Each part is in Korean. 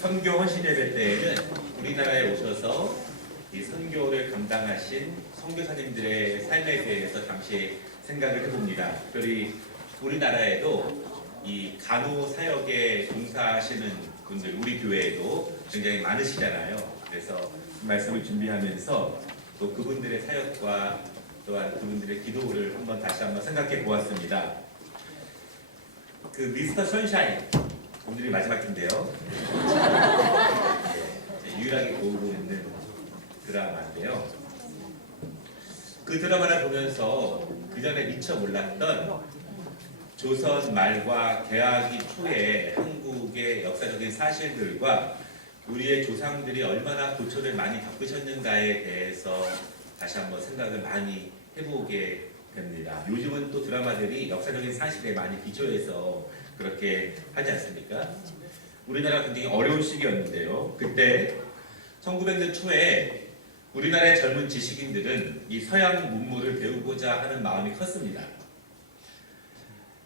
선교 헌신 예배 때에는 우리나라에 오셔서 이 선교를 감당하신 선교사님들의 삶에 대해서 잠시 생각을 해봅니다. 특별히 우리나라에도 이 간호 사역에 종사하시는 분들, 우리 교회에도 굉장히 많으시잖아요. 그래서 말씀을 준비하면서 또 그분들의 사역과 또한 그분들의 기도를 다시 한번 생각해 보았습니다. 그 미스터 선샤인, 오늘이 마지막 인데요. 네, 유일하게 보고 있는 드라마인데요. 그 드라마를 보면서 그 전에 미처 몰랐던 조선 말과 개화기 초의 한국의 역사적인 사실들과 우리의 조상들이 얼마나 고초를 많이 겪으셨는가에 대해서 다시 한번 생각을 많이 해보게 됩니다. 요즘은 또 드라마들이 역사적인 사실에 많이 기초해서 그렇게 하지 않습니까? 우리나라가 굉장히 어려운 시기였는데요. 그때 1900년 초에 우리나라의 젊은 지식인들은 이 서양 문물을 배우고자 하는 마음이 컸습니다.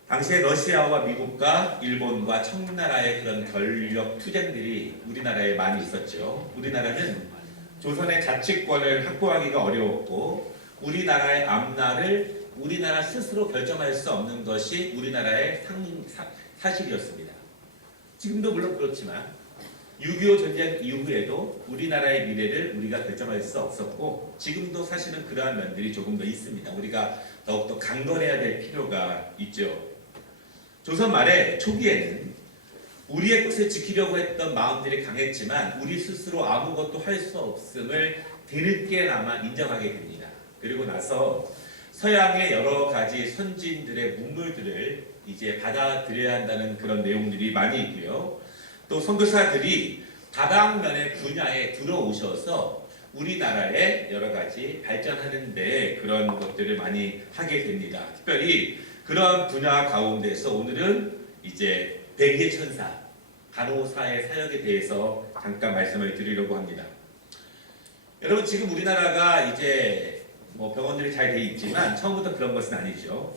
당시에 러시아와 미국과 일본과 청나라의 그런 권력 투쟁들이 우리나라에 많이 있었죠. 우리나라는 조선의 자치권을 확보하기가 어려웠고 우리나라의 앞날을 우리나라 스스로 결정할 수 없는 것이 우리나라의 사실이었습니다. 지금도 물론 그렇지만 6.25 전쟁 이후에도 우리나라의 미래를 우리가 결정할 수 없었고 지금도 사실은 그러한 면들이 조금 더 있습니다. 우리가 더욱더 강건해야 될 필요가 있죠. 조선 말의 초기에는 우리의 것을 지키려고 했던 마음들이 강했지만 우리 스스로 아무것도 할 수 없음을 뒤늦게나마 인정하게 됩니다. 그리고 나서 서양의 여러 가지 선진들의 문물들을 이제 받아들여야 한다는 그런 내용들이 많이 있고요. 또 선교사들이 다방면의 분야에 들어오셔서 우리나라의 여러 가지 발전하는 데 그런 것들을 많이 하게 됩니다. 특별히 그런 분야 가운데서 오늘은 이제 백의 천사, 간호사의 사역에 대해서 잠깐 말씀을 드리려고 합니다. 여러분 지금 우리나라가 이제 병원들이 잘 돼 있지만 처음부터 그런 것은 아니죠.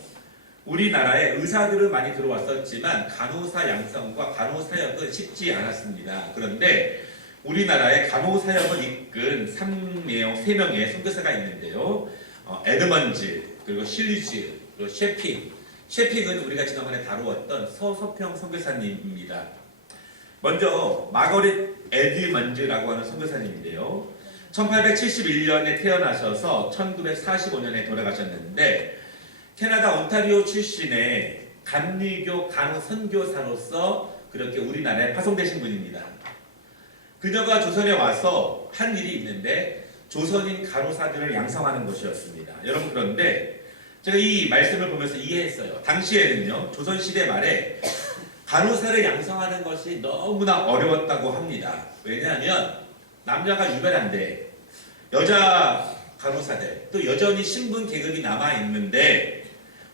우리나라에 의사들은 많이 들어왔었지만 간호사 양성과 간호사역은 쉽지 않았습니다. 그런데 우리나라의 간호사역을 이끈 3명의 선교사가 있는데요. 에드먼즈, 그리고 실리즈, 그리고 셰핑은 우리가 지난번에 다루었던 서서평 선교사님입니다. 먼저 마거릿 에드먼즈라고 하는 선교사님인데요. 1871년에 태어나셔서 1945년에 돌아가셨는데 캐나다 온타리오 출신의 감리교 간호 선교사로서 그렇게 우리나라에 파송되신 분입니다. 그녀가 조선에 와서 한 일이 있는데 조선인 간호사들을 양성하는 것이었습니다. 여러분 그런데 제가 이 말씀을 보면서 이해했어요. 당시에는요 조선시대 말에 간호사를 양성하는 것이 너무나 어려웠다고 합니다. 왜냐하면 남자가 유별한데 여자 간호사들 또 여전히 신분 계급이 남아있는데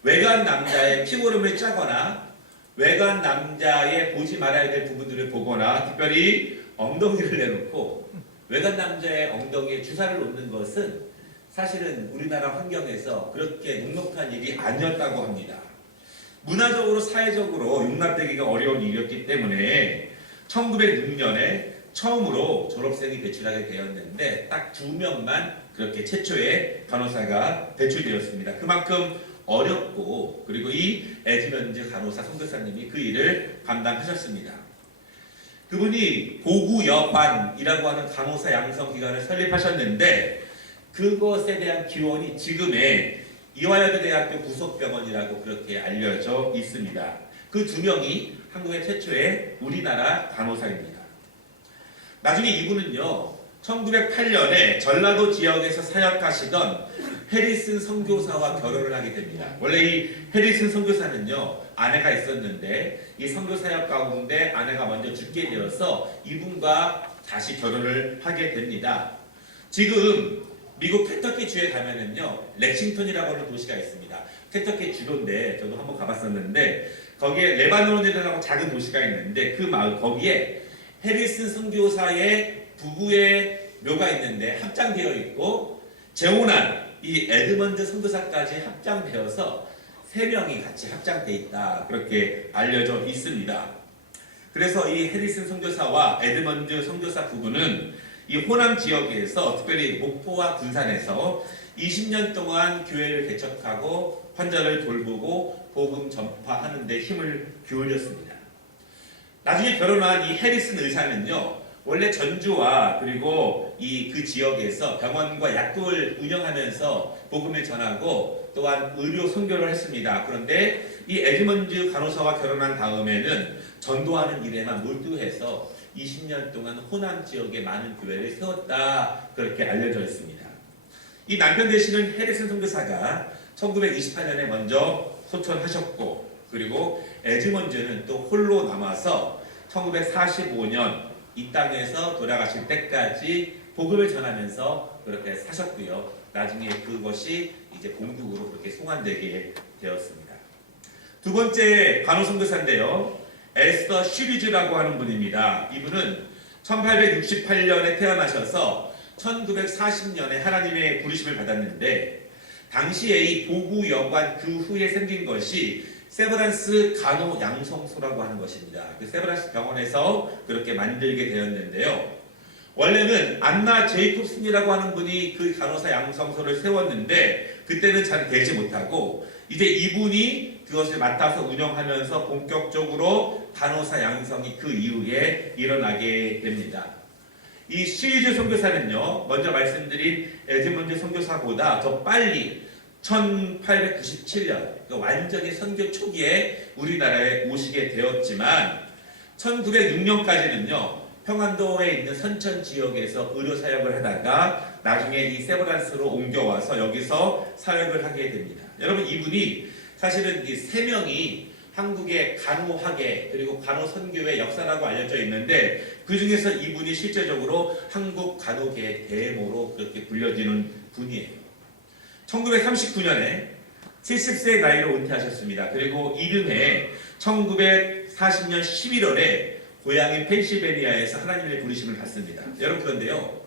외간 남자의 피고름을 짜거나 외간 남자의 보지 말아야 될 부분들을 보거나 특별히 엉덩이를 내놓고 외간 남자의 엉덩이에 주사를 놓는 것은 사실은 우리나라 환경에서 그렇게 녹록한 일이 아니었다고 합니다. 문화적으로 사회적으로 용납되기가 어려운 일이었기 때문에 1906년에 처음으로 졸업생이 배출하게 되었는데 딱 2명만 그렇게 최초의 간호사가 배출되었습니다. 그만큼 어렵고 그리고 이 에드먼즈 간호사 선교사님이 그 일을 감당하셨습니다. 그분이 고구여반이라고 하는 간호사 양성기관을 설립하셨는데 그것에 대한 기원이 지금의 이화여대대학교 부속병원이라고 그렇게 알려져 있습니다. 그 2명이 한국의 최초의 우리나라 간호사입니다. 나중에 이분은요 1908년에 전라도 지역에서 사역하시던 해리슨 선교사와 결혼을 하게 됩니다. 원래 이 해리슨 선교사는요 아내가 있었는데 이 선교 사역 가운데 아내가 먼저 죽게 되어서 이분과 다시 결혼을 하게 됩니다. 지금 미국 켄터키 주에 가면은요 렉싱턴이라고 하는 도시가 있습니다. 켄터키 주도인데 저도 한번 가봤었는데 거기에 레바논이라고 작은 도시가 있는데 그 마을 거기에 해리슨 선교사의 부부의 묘가 있는데 합장되어 있고 재혼한 이 에드먼드 선교사까지 합장되어서 3명이 같이 합장되어 있다 그렇게 알려져 있습니다. 그래서 이 해리슨 선교사와 에드먼드 선교사 부부는 이 호남 지역에서 특별히 목포와 군산에서 20년 동안 교회를 개척하고 환자를 돌보고 복음 전파하는 데 힘을 기울였습니다. 나중에 결혼한 이 해리슨 의사는요, 원래 전주와 그리고 그 지역에서 병원과 약국을 운영하면서 복음을 전하고 또한 의료 선교를 했습니다. 그런데 이 에드먼드 간호사와 결혼한 다음에는 전도하는 일에만 몰두해서 20년 동안 호남 지역에 많은 교회를 세웠다, 그렇게 알려져 있습니다. 이 남편 되시는 해리슨 선교사가 1928년에 먼저 소천하셨고, 그리고 에드먼드는 또 홀로 남아서 1945년 이 땅에서 돌아가실 때까지 복음을 전하면서 그렇게 사셨고요. 나중에 그것이 이제 공국으로 그렇게 송환되게 되었습니다. 두 번째 간호 선교사인데요, 에스더 슈리즈라고 하는 분입니다. 이분은 1868년에 태어나셔서 1940년에 하나님의 부르심을 받았는데, 당시에 이 보구 여관 그 후에 생긴 것이 세브란스 간호 양성소라고 하는 것입니다. 그 세브란스 병원에서 그렇게 만들게 되었는데요. 원래는 안나 제이콥슨이라고 하는 분이 그 간호사 양성소를 세웠는데 그때는 잘 되지 못하고, 이제 이분이 그것을 맡아서 운영하면서 본격적으로 간호사 양성이 그 이후에 일어나게 됩니다. 이 시리즈 선교사는요, 먼저 말씀드린 에드먼드 선교사보다 더 빨리 1897년 완전히 선교 초기에 우리나라에 오시게 되었지만 1906년까지는요 평안도에 있는 선천 지역에서 의료 사역을 하다가 나중에 이 세브란스로 옮겨와서 여기서 사역을 하게 됩니다. 여러분, 이분이 사실은 이 세 명이 한국의 간호학계 그리고 간호선교의 역사라고 알려져 있는데, 그 중에서 이분이 실제적으로 한국 간호계의 대모로 그렇게 불려지는 분이에요. 1939년에 70세 나이로 은퇴하셨습니다. 그리고 이듬해 1940년 11월에 고향인 펜실베니아에서 하나님의 부르심을 받습니다. 여러분, 그런데요,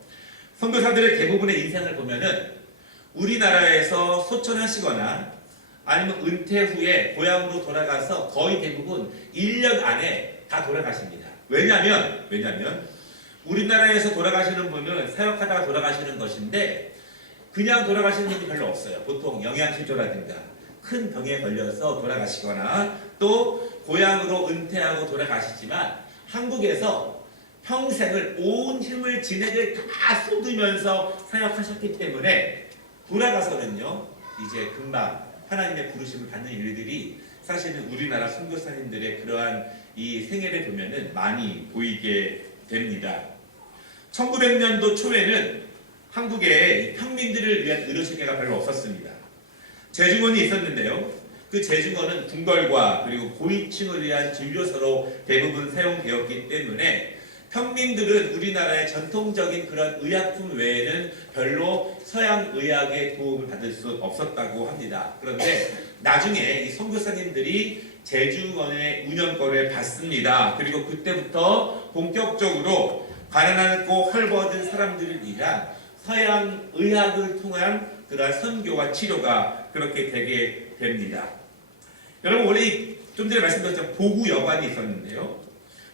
선교사들의 대부분의 인생을 보면은 우리나라에서 소천하시거나 아니면 은퇴 후에 고향으로 돌아가서 거의 대부분 1년 안에 다 돌아가십니다. 왜냐하면 우리나라에서 돌아가시는 분은 사역하다가 돌아가시는 것인데, 그냥 돌아가시는 분이 별로 없어요. 보통 영양실조라든가 큰 병에 걸려서 돌아가시거나 또 고향으로 은퇴하고 돌아가시지만, 한국에서 평생을 온 힘을 진액을 다 쏟으면서 사역하셨기 때문에 돌아가서는요 이제 금방 하나님의 부르심을 받는 일들이 사실은 우리나라 선교사님들의 그러한 이 생애를 보면은 많이 보이게 됩니다. 1900년도 초에는 한국에 평민들을 위한 의료체계가 별로 없었습니다. 재중원이 있었는데요, 그 재중원은 궁궐과 그리고 고위층을 위한 진료소로 대부분 사용되었기 때문에 평민들은 우리나라의 전통적인 그런 의약품 외에는 별로 서양 의학의 도움을 받을 수 없었다고 합니다. 그런데 나중에 이 선교사님들이 재중원의 운영권을 받습니다. 그리고 그때부터 본격적으로 가난하고 헐벗은 사람들을 위한 서양 의학을 통한 그러한 선교와 치료가 그렇게 되게 됩니다. 여러분, 원래 좀 전에 말씀드렸던 보구 여관이 있었는데요,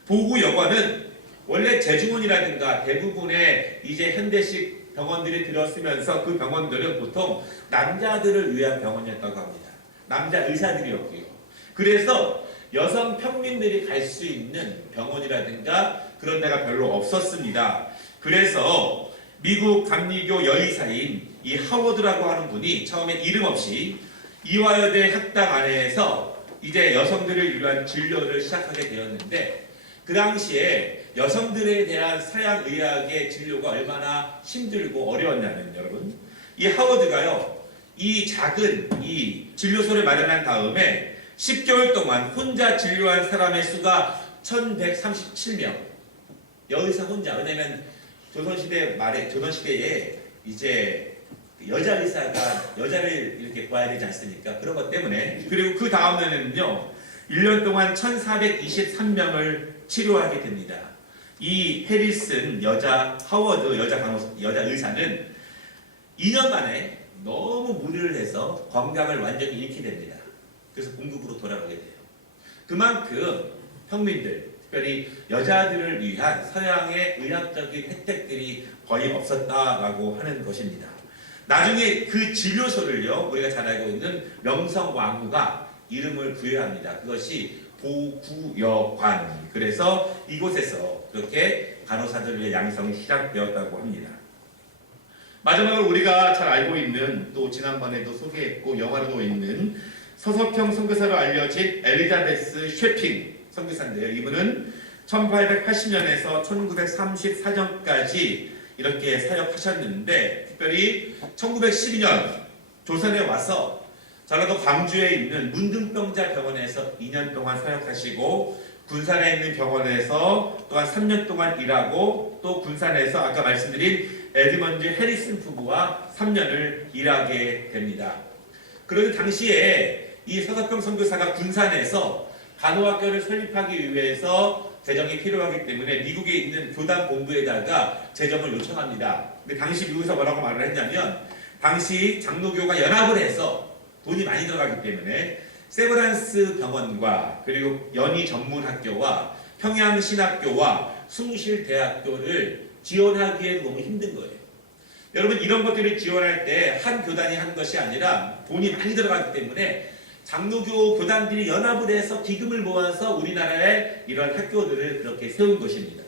보구 여관은 원래 재중원이라든가 대부분의 이제 현대식 병원들이 들어서면서 그 병원들은 보통 남자들을 위한 병원이었다고 합니다. 남자 의사들이었고요. 그래서 여성 평민들이 갈 수 있는 병원이라든가 그런 데가 별로 없었습니다. 그래서 미국 감리교 여의사인 이 하워드라고 하는 분이 처음에 이름 없이 이화여대 학당 안에서 이제 여성들을 위한 진료를 시작하게 되었는데, 그 당시에 여성들에 대한 서양 의학의 진료가 얼마나 힘들고 어려웠냐면, 여러분, 이 하워드가요 이 작은 이 진료소를 마련한 다음에 10개월 동안 혼자 진료한 사람의 수가 1137명, 여의사 혼자. 왜냐면 조선시대에 이제 여자 의사가 여자를 이렇게 구해야 되지 않습니까? 그런 것 때문에. 그리고 그 다음에는요 1년 동안 1423명을 치료하게 됩니다. 이 해리슨 하워드 여자 의사는 2년 만에 너무 무리를 해서 건강을 완전히 잃게 됩니다. 그래서 본국으로 돌아가게 돼요. 그만큼 평민들, 특별히 여자들을 위한 서양의 의학적인 혜택들이 거의 없었다라고 하는 것입니다. 나중에 그 진료소를요, 우리가 잘 알고 있는 명성황후가 이름을 부여합니다. 그것이 보구여관. 그래서 이곳에서 그렇게 간호사들 위해 양성이 시작되었다고 합니다. 마지막으로 우리가 잘 알고 있는, 또 지난번에도 소개했고 영화로도 있는 서석형 선교사로 알려진 엘리자베스 쉐핑 선교사인데요. 이분은 1880년에서 1934년까지 이렇게 사역하셨는데, 특별히 1912년 조선에 와서 전라도 광주에 있는 문둥병자 병원에서 2년 동안 사역하시고, 군산에 있는 병원에서 또한 3년 동안 일하고, 또 군산에서 아까 말씀드린 에드먼드 해리슨 부부와 3년을 일하게 됩니다. 그러던 당시에 이 서석병 선교사가 군산에서 간호학교를 설립하기 위해서 재정이 필요하기 때문에 미국에 있는 교단 본부에다가 재정을 요청합니다. 근데 당시 미국에서 뭐라고 말을 했냐면, 당시 장로교가 연합을 해서 돈이 많이 들어가기 때문에 세브란스 병원과 그리고 연희 전문학교와 평양신학교와 숭실대학교를 지원하기에 너무 힘든 거예요. 여러분, 이런 것들을 지원할 때 한 교단이 한 것이 아니라 돈이 많이 들어가기 때문에 장로교 교단들이 연합을 해서 기금을 모아서 우리나라에 이런 학교들을 그렇게 세운 것입니다.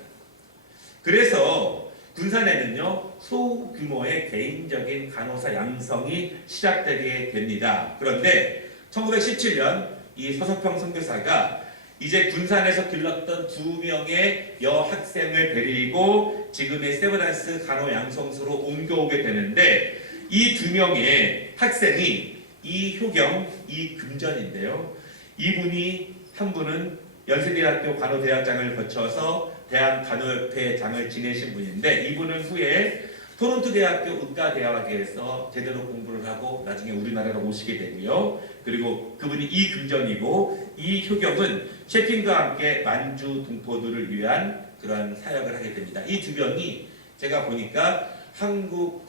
그래서 군산에는요, 소규모의 개인적인 간호사 양성이 시작되게 됩니다. 그런데 1917년 이 서석평 선교사가 이제 군산에서 길렀던 2명의 여학생을 데리고 지금의 세브란스 간호양성소로 옮겨오게 되는데, 이 2명의 학생이 이효경, 이금전인데요. 이분이 한 분은 연세대학교 간호대학장을 거쳐서 대한간호협회장을 지내신 분인데, 이분은 후에 토론토 대학교 의과대학에서 제대로 공부를 하고 나중에 우리나라로 오시게 되고요. 그리고 그분이 이금전이고, 이효경은 셰핑과 함께 만주 동포들을 위한 그런 사역을 하게 됩니다. 이 2명이 제가 보니까 한국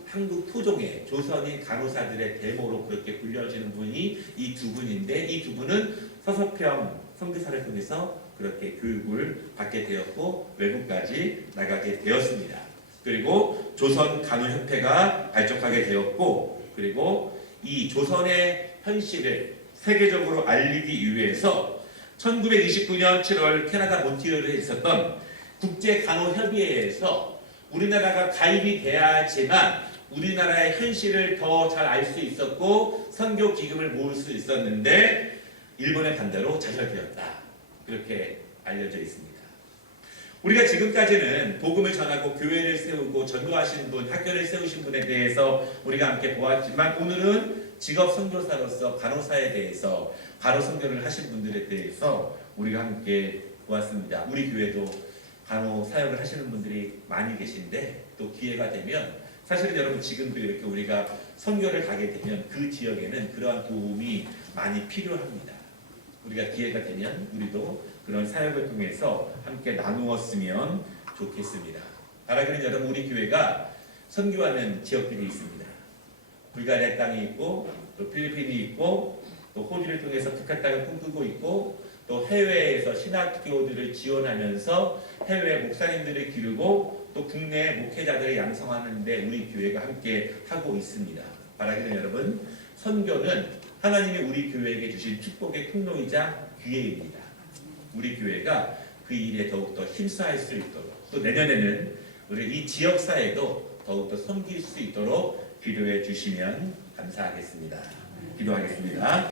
토종의 조선인 간호사들의 대모로 그렇게 불려지는 분이 이 2분인데, 이 2분은 서석평 선교사를 통해서 그렇게 교육을 받게 되었고 외국까지 나가게 되었습니다. 그리고 조선 간호협회가 발족하게 되었고, 그리고 이 조선의 현실을 세계적으로 알리기 위해서 1929년 7월 캐나다 몬트리올에 있었던 국제간호협의회에서 우리나라가 가입이 돼야지만 우리나라의 현실을 더 잘 알 수 있었고 선교 기금을 모을 수 있었는데, 일본의 반대로 좌절되었다. 그렇게 알려져 있습니다. 우리가 지금까지는 복음을 전하고 교회를 세우고 전도하신 분, 학교를 세우신 분에 대해서 우리가 함께 보았지만, 오늘은 직업 선교사로서 간호사에 대해서 간호 선교를 하신 분들에 대해서 우리가 함께 보았습니다. 우리 교회도 간호 사역을 하시는 분들이 많이 계신데, 또 기회가 되면 사실은 여러분 지금도 이렇게 우리가 선교를 가게 되면 그 지역에는 그러한 도움이 많이 필요합니다. 우리가 기회가 되면 우리도 그런 사역을 통해서 함께 나누었으면 좋겠습니다. 바라기는 여러분, 우리 교회가 선교하는 지역들이 있습니다. 불가리아 땅이 있고, 또 필리핀이 있고, 또 호주를 통해서 북한 땅을 꿈꾸고 있고, 또 해외에서 신학교들을 지원하면서 해외 목사님들을 기르고, 또 국내 목회자들을 양성하는 데 우리 교회가 함께 하고 있습니다. 바라기는 여러분, 선교는 하나님이 우리 교회에게 주신 축복의 통로이자 기회입니다. 우리 교회가 그 일에 더욱더 힘써할 수 있도록, 또 내년에는 우리 이 지역사회도 더욱더 섬길 수 있도록 기도해 주시면 감사하겠습니다. 기도하겠습니다.